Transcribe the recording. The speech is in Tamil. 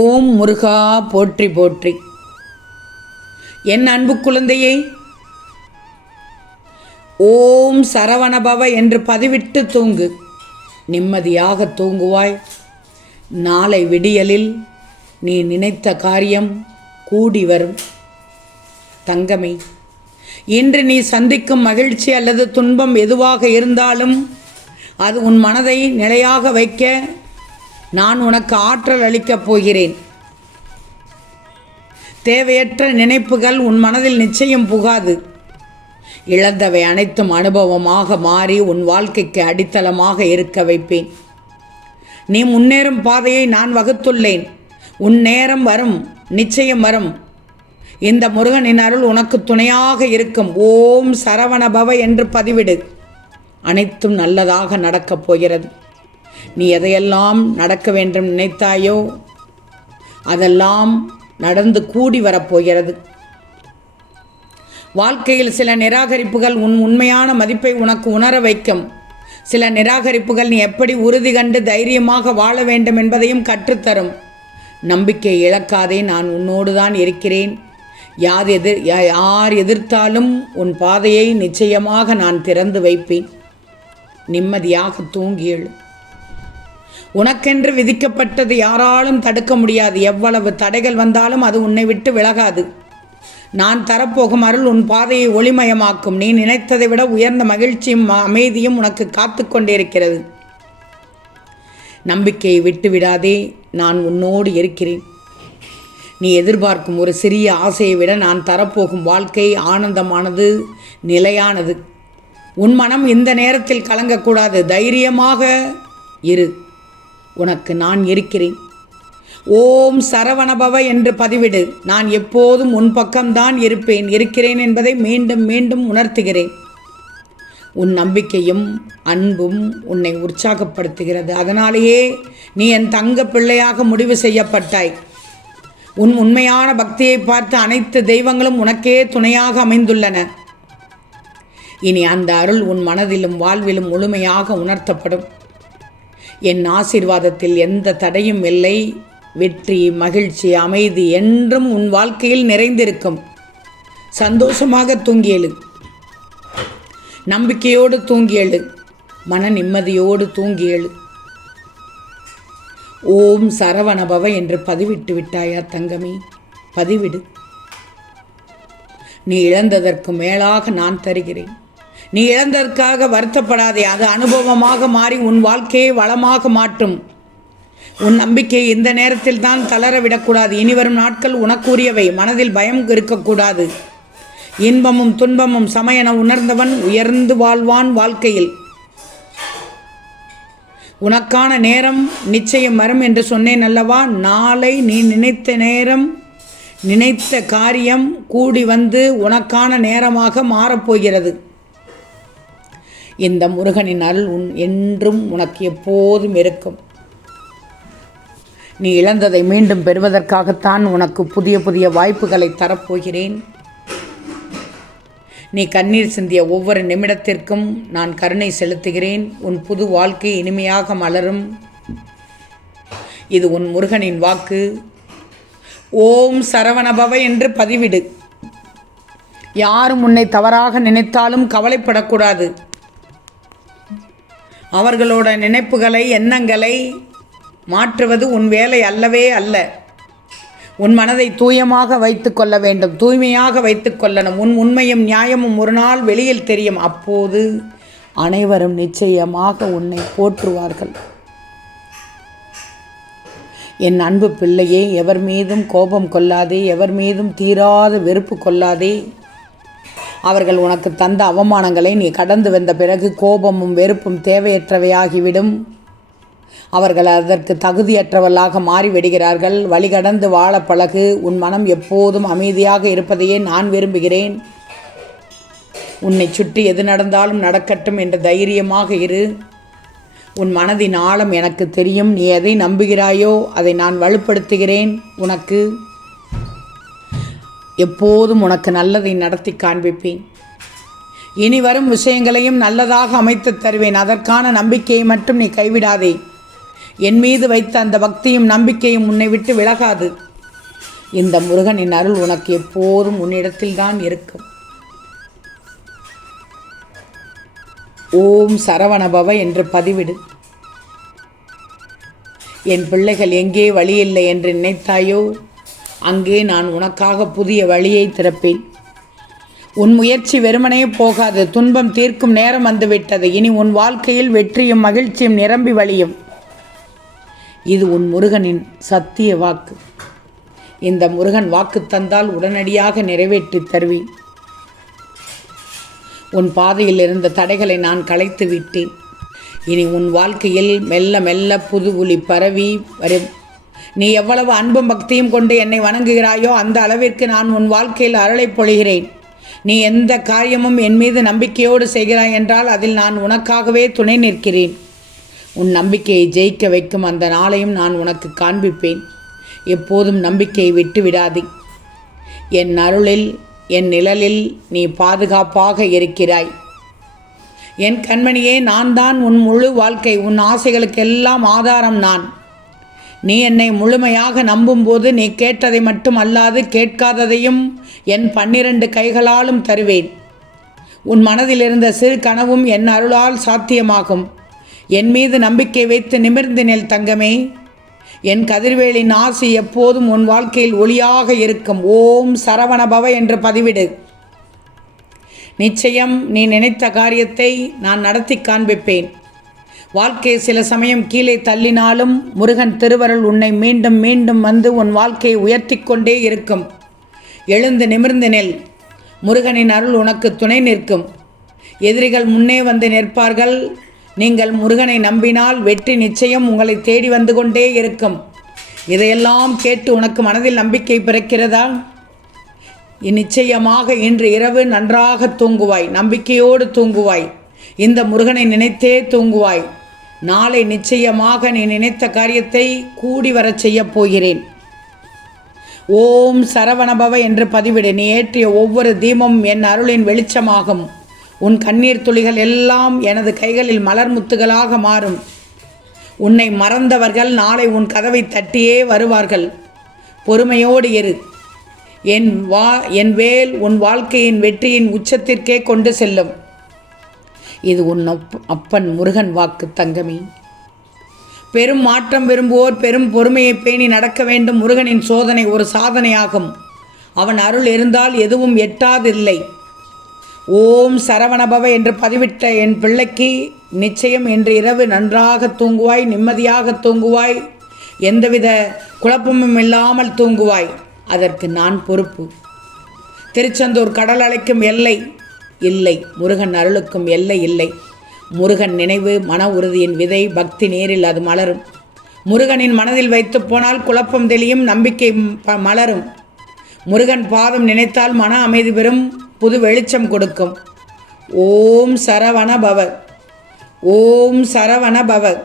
ஓம் முருகா போற்றி போற்றி. என் அன்பு குழந்தையே ஓம் சரவணபவ என்று பதிவிட்டு தூங்கு. நிம்மதியாக தூங்குவாய். நாளை விடியலில் நீ நினைத்த காரியம் கூடி வரும். தங்கமே இன்று நீ சந்திக்கும் மகிழ்ச்சி அல்லது துன்பம் எதுவாக இருந்தாலும் அது உன் மனதை நிலையாக வைக்க நான் உனக்கு ஆற்றல் அளிக்கப் போகிறேன். தேவையற்ற நினைப்புகள் உன் மனதில் நிச்சயம் புகாது. இழந்தவை அனைத்தும் அனுபவமாக மாறி உன் வாழ்க்கைக்கு அடித்தளமாக இருக்க வைப்பேன். நீ முன்னேறும் பாதையை நான் வகுத்துள்ளேன். உன் நேரம் வரும் நிச்சயம் வரும். இந்த முருகனின் அருள் உனக்கு துணையாக இருக்கும். ஓம் சரவணபவ என்று பதிவிடு. அனைத்தும் நல்லதாக நடக்கப் போகிறது. நீ எதையெல்லாம் நடக்க வேண்டும் நினைத்தாயோ அதெல்லாம் நடந்து கூடி வரப்போகிறது. வாழ்க்கையில் சில நிராகரிப்புகள் உன் உண்மையான மதிப்பை உனக்கு உணர வைக்கும். சில நிராகரிப்புகள் நீ எப்படி உறுதி கண்டு தைரியமாக வாழ வேண்டும் என்பதையும் கற்றுத்தரும். நம்பிக்கை இழக்காதே நான் உன்னோடு தான் இருக்கிறேன். யார் எதிர் யா- யார் எதிர்த்தாலும் உன் பாதையை நிச்சயமாக நான் திறந்து வைப்பேன். நிம்மதியாக தூங்கி எழு. உனக்கென்று விதிக்கப்பட்டது யாராலும் தடுக்க முடியாது. எவ்வளவு தடைகள் வந்தாலும் அது உன்னை விட்டு விலகாது. நான் தரப்போகும் அருள் உன் பாதையை ஒளிமயமாக்கும். நீ நினைத்ததை விட உயர்ந்த மகிழ்ச்சியும் அமைதியும் உனக்கு காத்து கொண்டிருக்கிறது. நம்பிக்கையை விட்டு விடாதே நான் உன்னோடு இருக்கிறேன். நீ எதிர்பார்க்கும் ஒரு சிறிய ஆசையை விட நான் தரப்போகும் வாழ்க்கை ஆனந்தமானது நிலையானது. உன் மனம் இந்த நேரத்தில் கலங்கக்கூடாது. தைரியமாக இரு. உனக்கு நான் இருக்கிறேன். ஓம் சரவணபவ என்று பதிவிடு. நான் எப்போதும் உன் பக்கம்தான் இருப்பேன். இருக்கிறேன் என்பதை மீண்டும் மீண்டும் உணர்த்துகிறேன். உன் நம்பிக்கையும் அன்பும் உன்னை உற்சாகப்படுத்துகிறது. அதனாலேயே நீ என் தங்க பிள்ளையாக முடிவு செய்யப்பட்டாய். உன் உண்மையான பக்தியை பார்த்து அனைத்து தெய்வங்களும் உனக்கே துணையாக அமைந்துள்ளன. இனி அந்த அருள் உன் மனதிலும் வாழ்விலும் முழுமையாக உணர்த்தப்படும். என் ஆசீர்வாதத்தில் எந்த தடையும் இல்லை. வெற்றி மகிழ்ச்சி அமைதி என்றும் உன் வாழ்க்கையில் நிறைந்திருக்கும். சந்தோஷமாக தூங்கியெழு. நம்பிக்கையோடு தூங்கியெழு. மன நிம்மதியோடு தூங்கியெழு. ஓம் சரவணபவ என்று பதிவிட்டு விட்டாயா தங்கமே? பதிவிடு. நீ இழந்ததற்கு மேலாக நான் தருகிறேன். நீ இழந்ததற்காக வருத்தப்படாதே. அது அனுபவமாக மாறி உன் வாழ்க்கையை வளமாக மாற்றும். உன் நம்பிக்கை இந்த நேரத்தில் தான் தளர விடக்கூடாது. இனி வரும் நாட்கள் உனக்குரியவை. மனதில் பயம் இருக்கக்கூடாது. இன்பமும் துன்பமும் சமையென உணர்ந்தவன் உயர்ந்து வாழ்வான் வாழ்க்கையில். உனக்கான நேரம் நிச்சயம் வரும் என்று சொன்னேன் அல்லவா? நாளை நீ நினைத்த நேரம் நினைத்த காரியம் கூடி வந்து உனக்கான நேரமாக மாறப்போகிறது. இந்த முருகனின் அருள் உன் என்றும் உனக்கு எப்போதும் இருக்கும். நீ இழந்ததை மீண்டும் பெறுவதற்காகத்தான் உனக்கு புதிய புதிய வாய்ப்புகளை தரப்போகிறேன். நீ கண்ணீர் சிந்திய ஒவ்வொரு நிமிடத்திற்கும் நான் கருணை செலுத்துகிறேன். உன் புது வாழ்க்கை இனிமையாக மலரும். இது உன் முருகனின் வாக்கு. ஓம் சரவணபவ என்று பதிவிடு. யாரும் உன்னை தவறாக நினைத்தாலும் கவலைப்படக்கூடாது. அவர்களோட நினைப்புகளை எண்ணங்களை மாற்றுவது உன் வேலை அல்லவே அல்ல. உன் மனதை தூயமாக வைத்து கொள்ள வேண்டும். தூய்மையாக வைத்து கொள்ளணும். உன் உண்மையும் நியாயமும் ஒரு நாள் வெளியில் தெரியும். அப்போது அனைவரும் நிச்சயமாக உன்னை போற்றுவார்கள். என் அன்பு பிள்ளையே எவர் மீதும் கோபம் கொள்ளாதே எவர் மீதும் தீராத வெறுப்பு கொள்ளாதே. அவர்கள் உனக்கு தந்த அவமானங்களை நீ கடந்து வந்த பிறகு கோபமும் வெறுப்பும் தேவையற்றவையாகிவிடும். அவர்கள் அதற்கு தகுதியற்றவர்களாக மாறிவிடுகிறார்கள். வழிகடந்து வாழ பழகு. உன் மனம் எப்போதும் அமைதியாக இருப்பதையே நான் விரும்புகிறேன். உன்னை சுற்றி எது நடந்தாலும் நடக்கட்டும் என்ற தைரியமாக இரு. உன் மனதின் ஆழம் எனக்கு தெரியும். நீ எதை நம்புகிறாயோ அதை நான் வலுப்படுத்துகிறேன். உனக்கு எப்போதும் உனக்கு நல்லதை நடத்தி காண்பிப்பேன். இனி வரும் விஷயங்களையும் நல்லதாக அமைத்து தருவேன். அதற்கான நம்பிக்கையை மட்டும் நீ கைவிடாதே. என் மீது வைத்த அந்த பக்தியும் நம்பிக்கையும் உன்னை விட்டு விலகாது. இந்த முருகனின் அருள் உனக்கு எப்போதும் உன்னிடத்தில்தான் இருக்கும். ஓம் சரவணபவ என்று பதிவிடு. என் பிள்ளைகள் எங்கே வழியில்லை என்று நினைத்தாயோ? அங்கே நான் உனக்காக புதிய வழியை திறப்பேன். உன் முயற்சி வெறுமனே போகாது. துன்பம் தீர்க்கும் நேரம் வந்துவிட்டது. இனி உன் வாழ்க்கையில் வெற்றியும் மகிழ்ச்சியும் நிரம்பி வழியும். இது உன் முருகனின் சத்திய வாக்கு. இந்த முருகன் வாக்கு தந்தால் உடனடியாக நிறைவேற்றி தருவேன். உன் பாதையில் இருந்த தடைகளை நான் களைத்து விட்டேன் இனி உன் வாழ்க்கையில் மெல்ல மெல்ல புது ஒளி பரவி வரும். நீ எவ்வளவு அன்பும் பக்தியும் கொண்டு என்னை வணங்குகிறாயோ அந்த அளவிற்கு நான் உன் வாழ்க்கையில் அருளைப் பொழிகிறேன். நீ எந்த காரியமும் என் மீது நம்பிக்கையோடு செய்கிறாய் என்றால் அதில் நான் உனக்காகவே துணை நிற்கிறேன். உன் நம்பிக்கையை ஜெயிக்க வைக்கும் அந்த நாளையும் நான் உனக்கு காண்பிப்பேன். எப்போதும் நம்பிக்கையை விட்டு விடாதே. என் அருளில் என் நிழலில் நீ பாதுகாப்பாக இருக்கிறாய். என் கண்மணியே நான் தான் உன் முழு வாழ்க்கை உன் ஆசைகளுக்கெல்லாம் ஆதாரம் நான். நீ என்னை முழுமையாக நம்பும்போது நீ கேட்டதை மட்டும் அல்லாது கேட்காததையும் என் பன்னிரண்டு கைகளாலும் தருவேன். உன் மனதில் இருந்த சிறு கனவும் என் அருளால் சாத்தியமாகும். என் மீது நம்பிக்கை வைத்து நிமிர்ந்து நெல் தங்கமே. என் கதிர்வேலின் ஆசை எப்போதும் உன் வாழ்க்கையில் ஒளியாக இருக்கும். ஓம் சரவணபவ என்று பதிவிடு. நிச்சயம் நீ நினைத்த காரியத்தை நான் நடத்தி காண்பிப்பேன். வாழ்க்கை சில சமயம் கீழே தள்ளினாலும் முருகன் திருவருள் உன்னை மீண்டும் மீண்டும் வந்து உன் வாழ்க்கையை உயர்த்தி கொண்டே இருக்கும். எழுந்து நிமிர்ந்து நெல். முருகனின் அருள் உனக்கு துணை நிற்கும். எதிரிகள் முன்னே வந்து நிற்பார்கள். நீங்கள் முருகனை நம்பினால் வெற்றி நிச்சயம் உங்களை தேடி வந்து கொண்டே இருக்கும். இதையெல்லாம் கேட்டு உனக்கு மனதில் நம்பிக்கை பிறக்கிறதா? நிச்சயமாக இன்று இரவு நன்றாக தூங்குவாய். நம்பிக்கையோடு தூங்குவாய். இந்த முருகனை நினைத்தே தூங்குவாய். நாளை நிச்சயமாக நீ நினைத்த காரியத்தை கூடி வரச் செய்யப் போகிறேன். ஓம் சரவணபவ என்று பதிவிடு. நீ ஏற்றிய ஒவ்வொரு தீபமும் என் அருளின் வெளிச்சமாகும். உன் கண்ணீர் துளிகள் எல்லாம் எனது கைகளில் மலர் முத்துகளாக மாறும். உன்னை மறந்தவர்கள் நாளை உன் கதவை தட்டியே வருவார்கள். பொறுமையோடு இரு. என் வா என் வேல் உன் வாழ்க்கையின் வெற்றியின் உச்சத்திற்கே கொண்டு செல்லும். இது உன் அப்- அப்பன் முருகன் வாக்கு தங்கமே. பெரும் மாற்றம் விரும்புவோர் பெரும் பொறுமையை பேணி நடக்க வேண்டும் முருகனின் சோதனை ஒரு சாதனையாகும். அவன் அருள் இருந்தால் எதுவும் எட்டாதில்லை. ஓம் சரவணபவ என்று பதிவிட்ட என் பிள்ளைக்கு நிச்சயம் இன்று இரவு நன்றாக தூங்குவாய் நிம்மதியாக தூங்குவாய் எந்தவித குழப்பமும் இல்லாமல் தூங்குவாய். அதற்கு நான் பொறுப்பு. திருச்செந்தூர் கடல் அழைக்கும் எல்லை. இல்லை. முருகன் அருளுக்கும் எல்லை இல்லை. முருகன் நினைவு மன உறுதியின் விதை பக்தி நேரில் அது மலரும். முருகனின் மனதில் வைத்து போனால் குழப்பம் தெளியும் நம்பிக்கை ப- மலரும். முருகன் பாதம் நினைத்தால் மன அமைதி பெறும் புது வெளிச்சம் கொடுக்கும். ஓம் சரவண பவ. ஓம் சரவண பவ.